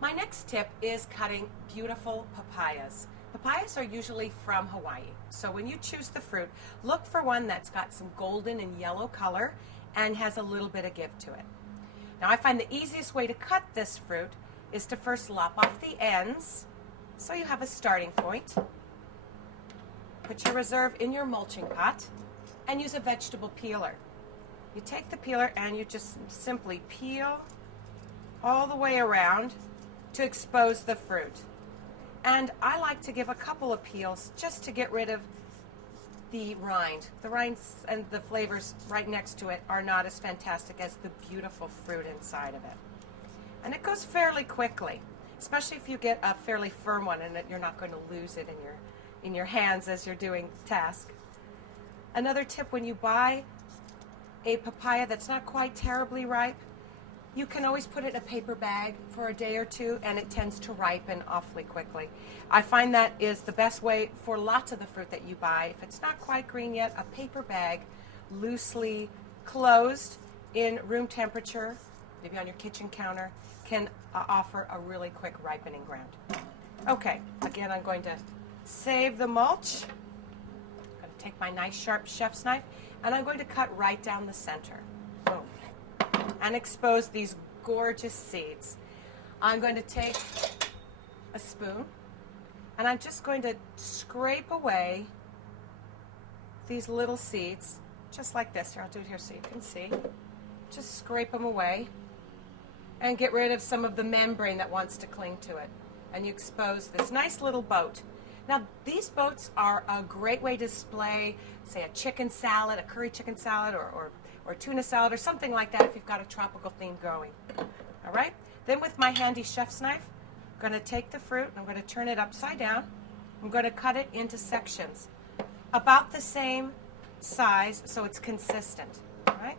My next tip is cutting beautiful papayas. Papayas are usually from Hawaii, so when you choose the fruit, look for one that's got some golden and yellow color and has a little bit of give to it. Now I find the easiest way to cut this fruit is to first lop off the ends so you have a starting point. Put your reserve in your mulching pot and use a vegetable peeler. You take the peeler and you just simply peel all the way around to expose the fruit. And I like to give a couple of peels just to get rid of the rind. The rinds and the flavors right next to it are not as fantastic as the beautiful fruit inside of it. And it goes fairly quickly, especially if you get a fairly firm one and you're not going to lose it in your hands as you're doing the task. Another tip, when you buy a papaya that's not quite terribly ripe, you can always put it in a paper bag for a day or two and it tends to ripen awfully quickly. I find that is the best way for lots of the fruit that you buy. If it's not quite green yet, a paper bag, loosely closed in room temperature, maybe on your kitchen counter, can offer a really quick ripening ground. Okay, again, I'm going to save the mulch. I'm going to take my nice sharp chef's knife and I'm going to cut right down the center. Boom. And expose these gorgeous seeds. I'm going to take a spoon and I'm just going to scrape away these little seeds, just like this. Here, I'll do it here so you can see. Just scrape them away and get rid of some of the membrane that wants to cling to it. And you expose this nice little boat. Now, these boats are a great way to display, say, a chicken salad, a curry chicken salad, or tuna salad, or something like that if you've got a tropical theme going. All right? Then with my handy chef's knife, I'm going to take the fruit, and I'm going to turn it upside down. I'm going to cut it into sections, about the same size so it's consistent. All right?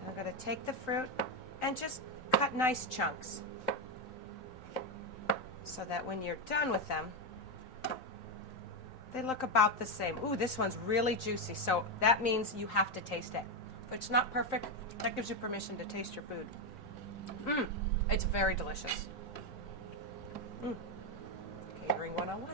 And I'm going to take the fruit and just cut nice chunks so that when you're done with them, they look about the same. Ooh, this one's really juicy, so that means you have to taste it. If it's not perfect, that gives you permission to taste your food. It's very delicious. Catering 101.